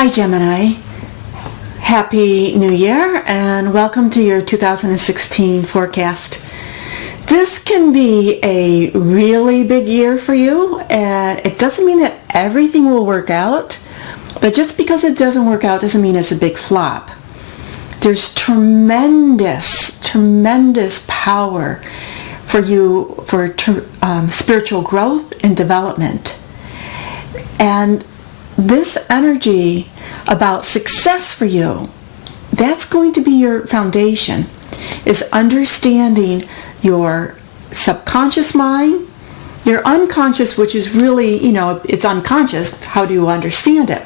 Hi Gemini, Happy New Year and welcome to your 2016 forecast. This can be a really big year for you, and it doesn't mean that everything will work out, but just because it doesn't work out doesn't mean it's a big flop. There's tremendous power for you for spiritual growth and development. And this energy about success for you, that's going to be your foundation, is understanding your subconscious mind, your unconscious, which is really, it's unconscious. How do you understand it?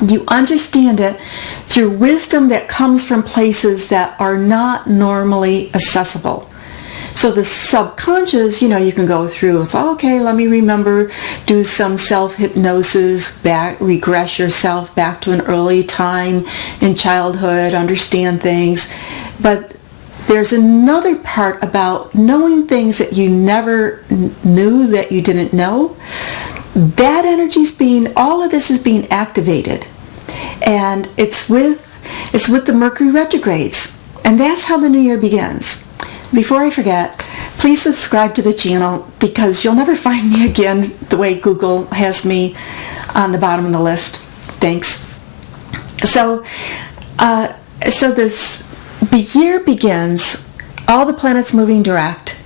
You understand it through wisdom that comes from places that are not normally accessible. So the subconscious, you can go through, it's okay, let me remember, do some self-hypnosis, regress yourself back to an early time in childhood, understand things. But there's another part about knowing things that you never knew that you didn't know. That energy's all of this is being activated. And it's with the Mercury retrogrades. And that's how the new year begins. Before I forget, please subscribe to the channel because you'll never find me again the way Google has me on the bottom of the list. Thanks. So the year begins, all the planets moving direct,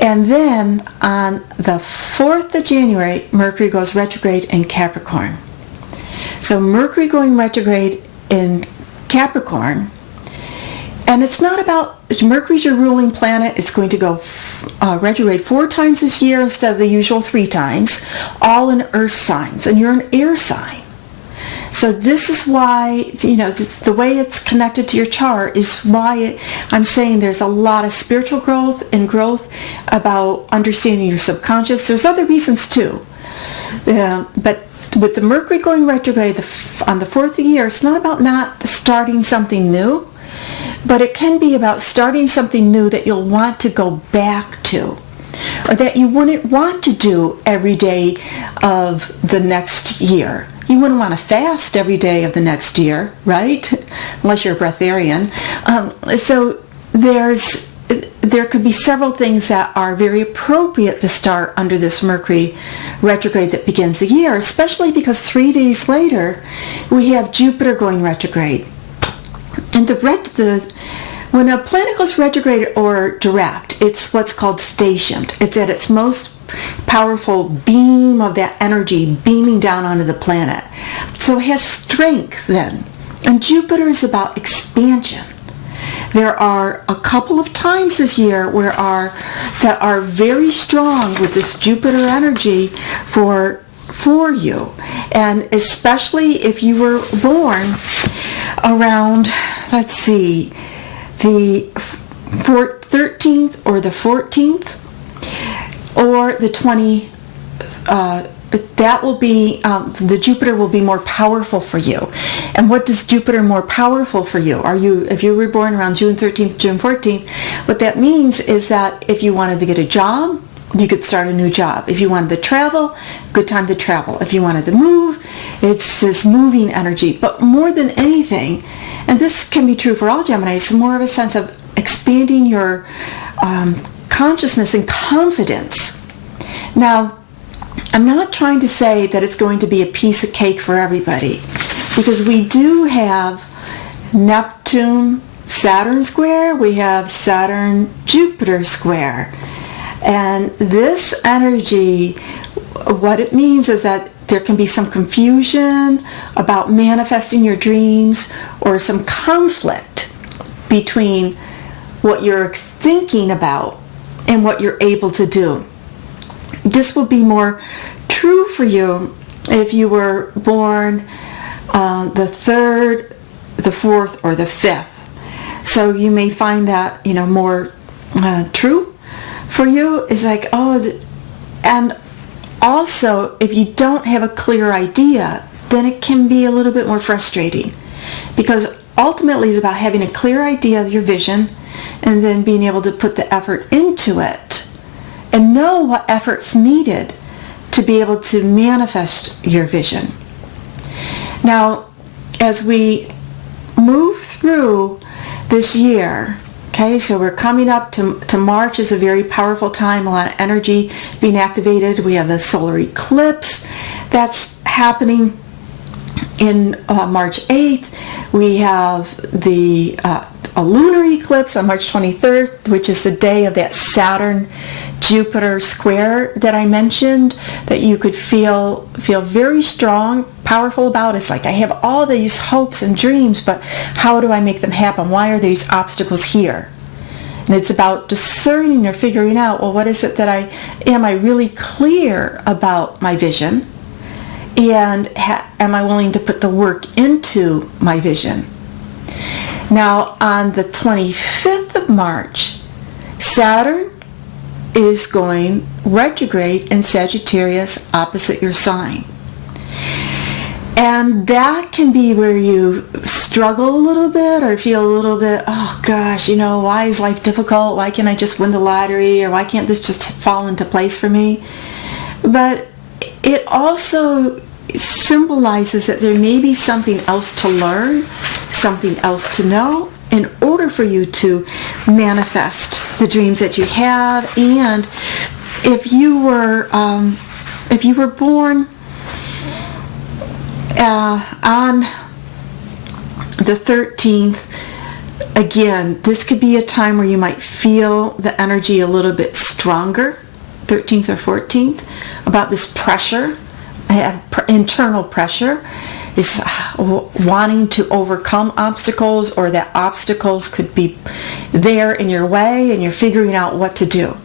and then on the 4th of January, Mercury goes retrograde in Capricorn. So Mercury going retrograde in Capricorn, and it's not about, Mercury's your ruling planet. It's going to go retrograde 4 times this year instead of the usual 3 times, all in earth signs, and you're an air sign. So this is why, the way it's connected to your chart is why I'm saying there's a lot of spiritual growth and growth about understanding your subconscious. There's other reasons too. But with the Mercury going retrograde on the 4th of the year, it's not about not starting something new, but it can be about starting something new that you'll want to go back to, or that you wouldn't want to do every day of the next year. You wouldn't want to fast every day of the next year, right? Unless you're a breatharian. So there could be several things that are very appropriate to start under this Mercury retrograde that begins the year, especially because 3 days later we have Jupiter going retrograde. And when a planet goes retrograde or direct, it's what's called stationed. It's at its most powerful beam of that energy beaming down onto the planet. So it has strength then. And Jupiter is about expansion. There are a couple of times this year that are very strong with this Jupiter energy for you. And especially if you were born around, the 13th or the 14th or the 20th, that will be, the Jupiter will be more powerful for you. And what does Jupiter more powerful for you? If you were born around June 13th, June 14th, what that means is that if you wanted to get a job, you could start a new job. If you wanted to travel, good time to travel. If you wanted to move, it's this moving energy. But more than anything, and this can be true for all Geminis, more of a sense of expanding your consciousness and confidence. Now, I'm not trying to say that it's going to be a piece of cake for everybody, because we do have Neptune Saturn square, we have Saturn Jupiter square. And this energy, what it means is that there can be some confusion about manifesting your dreams, or some conflict between what you're thinking about and what you're able to do. This will be more true for you if you were born the 3rd, the 4th, or the 5th. So you may find that, more true for you. Is like, and also, if you don't have a clear idea, then it can be a little bit more frustrating, because ultimately it's about having a clear idea of your vision and then being able to put the effort into it and know what effort's needed to be able to manifest your vision. Now, as we move through this year, okay, so we're coming up to March is a very powerful time, a lot of energy being activated. We have the solar eclipse that's happening in March 8th. We have a lunar eclipse on March 23rd, which is the day of that Saturn Jupiter square that I mentioned, that you could feel very strong, powerful about. It's like, I have all these hopes and dreams, but how do I make them happen? Why are these obstacles here? And it's about discerning or figuring out, well, what is it that am I really clear about my vision? And am I willing to put the work into my vision? Now, on the 25th of March, Saturn is going retrograde in Sagittarius opposite your sign. And that can be where you struggle a little bit or feel a little bit, oh gosh, why is life difficult? Why can't I just win the lottery? Or why can't this just fall into place for me? But it also symbolizes that there may be something else to learn, something else to know, in order for you to manifest the dreams that you have. And if you were born on the 13th, again, this could be a time where you might feel the energy a little bit stronger, 13th or 14th, about this pressure. I have internal pressure, is wanting to overcome obstacles, or that obstacles could be there in your way and you're figuring out what to do.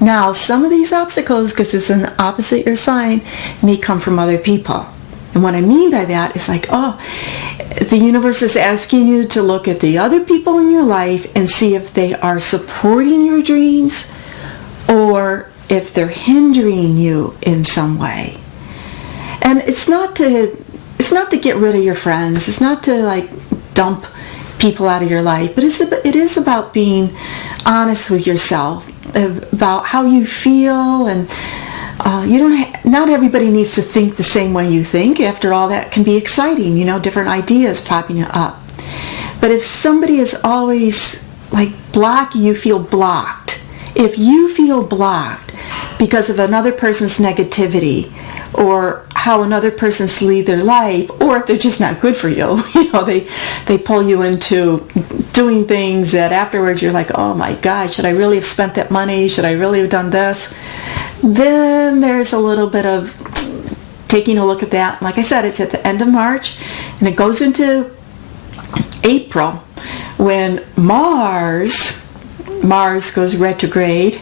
Now, some of these obstacles, because it's an opposite your sign, may come from other people. And what I mean by that is like, the universe is asking you to look at the other people in your life and see if they are supporting your dreams or if they're hindering you in some way. And it's not to get rid of your friends. It's not to like dump people out of your life, but it is about being honest with yourself about how you feel. And not everybody needs to think the same way you think. After all, that can be exciting, different ideas popping up. But if somebody is always like you feel blocked. If you feel blocked because of another person's negativity, or how another person's lead their life, or if they're just not good for you, they pull you into doing things that afterwards you're like, oh my God, should I really have spent that money? Should I really have done this? Then there's a little bit of taking a look at that. Like I said, it's at the end of March, and it goes into April when Mars goes retrograde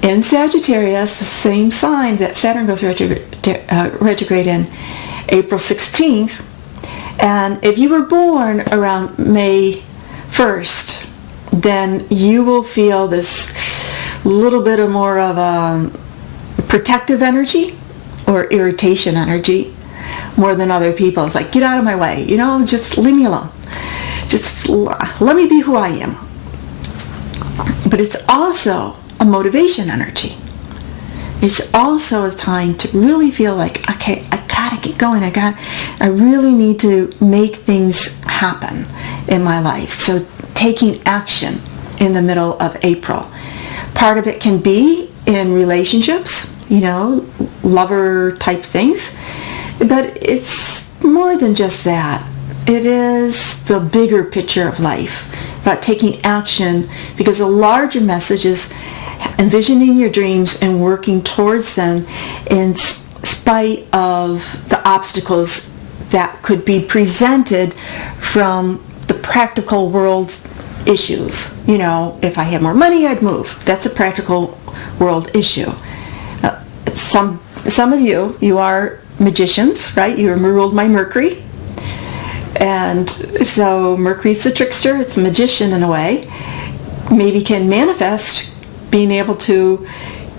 in Sagittarius, the same sign that Saturn goes retrograde in, April 16th. And if you were born around May 1st, then you will feel this little bit of more of a protective energy or irritation energy more than other people. It's like, get out of my way, just leave me alone. Just let me be who I am. But it's also a motivation energy. It's also a time to really feel like, okay, I gotta get going. I really need to make things happen in my life. So taking action in the middle of April. Part of it can be in relationships, lover type things. But it's more than just that. It is the bigger picture of life, about taking action, because the larger message is envisioning your dreams and working towards them in spite of the obstacles that could be presented from the practical world issues. If I had more money, I'd move. That's a practical world issue. Some of you are magicians, right? You are ruled by Mercury. And so Mercury's the trickster. It's a magician in a way. Maybe can manifest being able to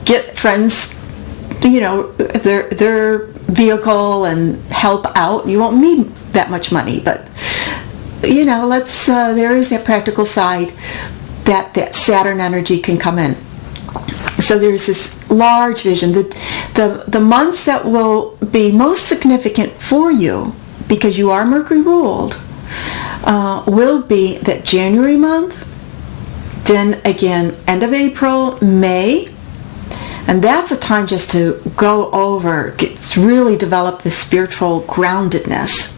get friends, their vehicle and help out. You won't need that much money, but there is that practical side that Saturn energy can come in. So there's this large vision. The months that will be most significant for you because you are Mercury ruled, will be that January month, then again end of April, May, and that's a time just to go over, really develop the spiritual groundedness.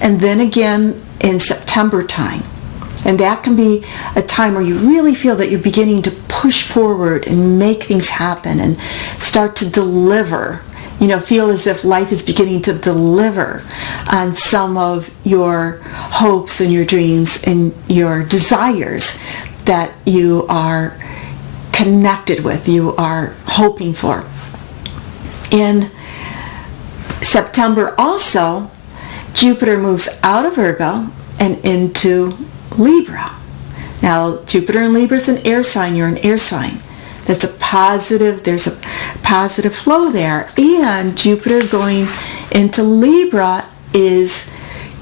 And then again in September time. And that can be a time where you really feel that you're beginning to push forward and make things happen and start to deliver. Feel as if life is beginning to deliver on some of your hopes and your dreams and your desires that you are connected with, you are hoping for. In September also, Jupiter moves out of Virgo and into Libra. Now, Jupiter in Libra is an air sign. You're an air sign. There's a positive flow there. And Jupiter going into Libra is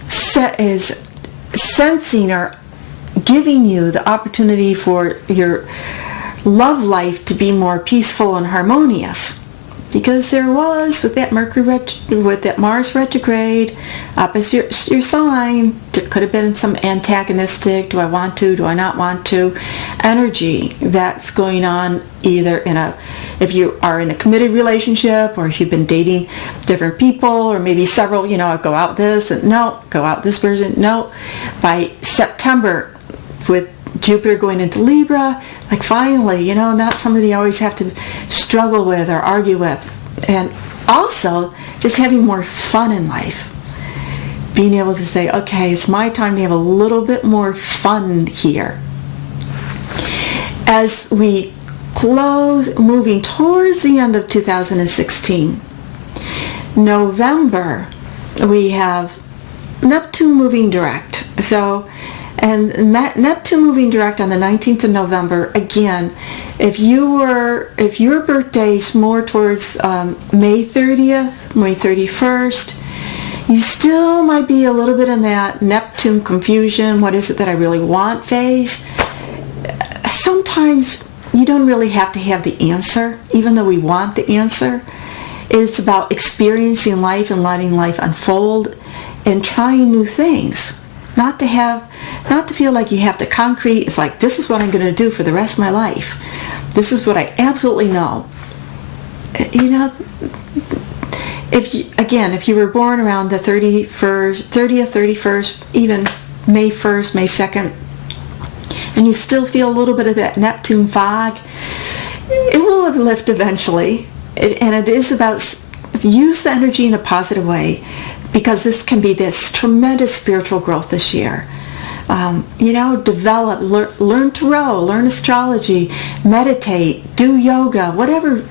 sensing or giving you the opportunity for your love life to be more peaceful and harmonious. Because there was, with that Mars retrograde, opposite your sign, there could have been some antagonistic, do I want to, do I not want to, energy that's going on either if you are in a committed relationship, or if you've been dating different people, or maybe several, go out this, and no, go out this version, no. By September, with Jupiter going into Libra, like finally, not somebody you always have to struggle with or argue with. And also, just having more fun in life. Being able to say, okay, it's my time to have a little bit more fun here. As we close, moving towards the end of 2016, November, we have Neptune moving direct. And Neptune moving direct on the 19th of November, again, if your birthday is more towards May 30th, May 31st, you still might be a little bit in that Neptune confusion, what is it that I really want phase. Sometimes you don't really have to have the answer, even though we want the answer. It's about experiencing life and letting life unfold and trying new things. Not to feel like you have to concrete. It's like, this is what I'm going to do for the rest of my life. This is what I absolutely know. If you were born around the 30th, 31st, even May 1st, May 2nd, and you still feel a little bit of that Neptune fog, it will lift eventually. And it is about use the energy in a positive way, because this can be this tremendous spiritual growth this year. Develop, learn tarot, learn astrology, meditate, do yoga, whatever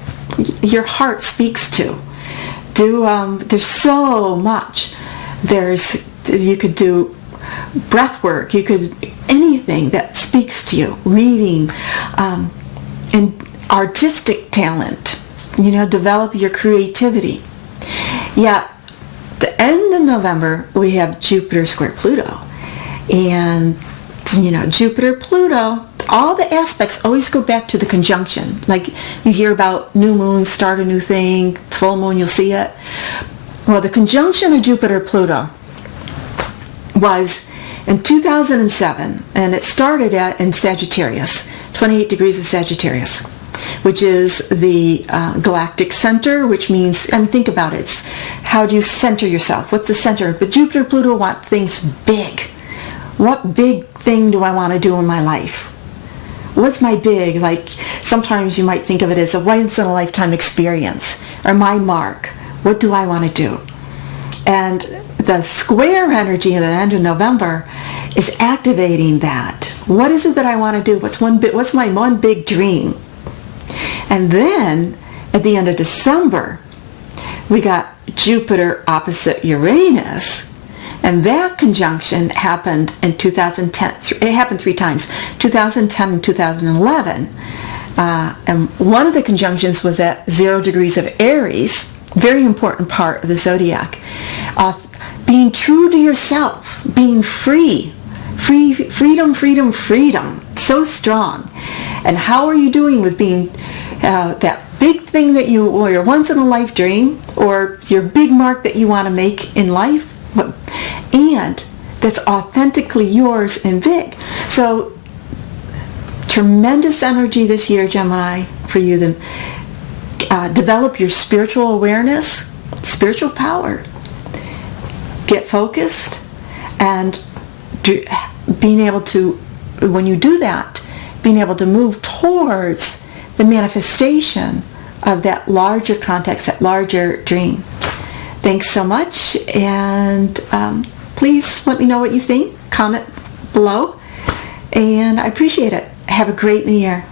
your heart speaks to. There's so much. You could do breath work, you could, anything that speaks to you, reading, and artistic talent, develop your creativity. Yeah. The end of November, we have Jupiter square Pluto. And, Jupiter, Pluto, all the aspects always go back to the conjunction. Like you hear about new moon, start a new thing, full moon, you'll see it. Well, the conjunction of Jupiter, Pluto was in 2007, and it started in Sagittarius, 28 degrees of Sagittarius, which is the galactic center, which means, think about it, it's how do you center yourself? What's the center? But Jupiter, Pluto want things big. What big thing do I want to do in my life? What's my big, like sometimes you might think of it as a once in a lifetime experience, or my mark. What do I want to do? And the square energy at the end of November is activating that. What is it that I want to do? What's my one big dream? And then at the end of December, we got Jupiter opposite Uranus, and that conjunction happened in 2010. It happened 3 times, 2010 and 2011. And one of the conjunctions was at 0 degrees of Aries, very important part of the zodiac. Being true to yourself, being freedom, so strong. And how are you doing with being that big thing that or your once in a life dream, or your big mark that you want to make in life? and that's authentically yours and big. So tremendous energy this year, Gemini, for you. Then develop your spiritual awareness, spiritual power. Get focused, and being able to, when you do that, being able to move towards the manifestation of that larger context, that larger dream. Thanks so much, and please let me know what you think. Comment below, and I appreciate it. Have a great new year.